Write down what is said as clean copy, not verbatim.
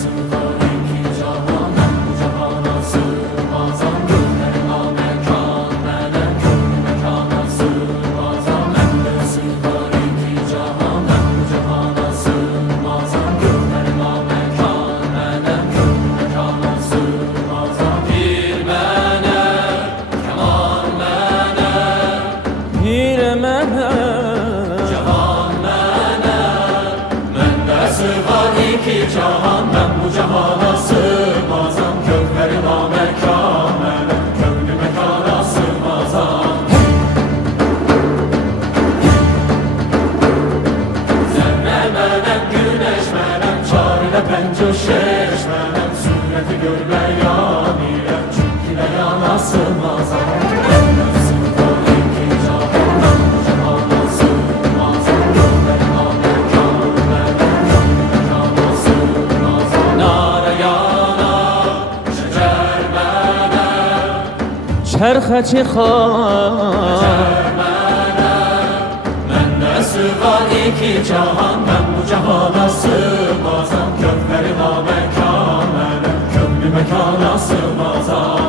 sığar iki cahan, ben bu cahana sığmazam. Gönlüme mekan, melek gönlü mekana sığmazam. Bende sığar iki cahan, ben bu cahana sığmazam. Gönlüme mekan, melek gönlü mekana sığmazam. Bir melek, keman melek, Pir melek, cahan melek. Bende sığar iki cahan, ben bu cahana sığmazam. Gönlüme mekan, melek gönlü mekana sığmazam. Zerre melek, güneş melek, çare pençe şeş melek. Sureti görmeyen ile çünkü yana sığmazam. Bende sığar iki cahan, ben bu cahana sığmazam. Gönlüme mekan, melek gönlü mekana sığmazam. Nara yana, şecer melek, çerxe çıkar. Bende sığar iki cahan, ben bu cahana sığmazam. Gönlüme mekan, melek gönlü mekana sığmazam.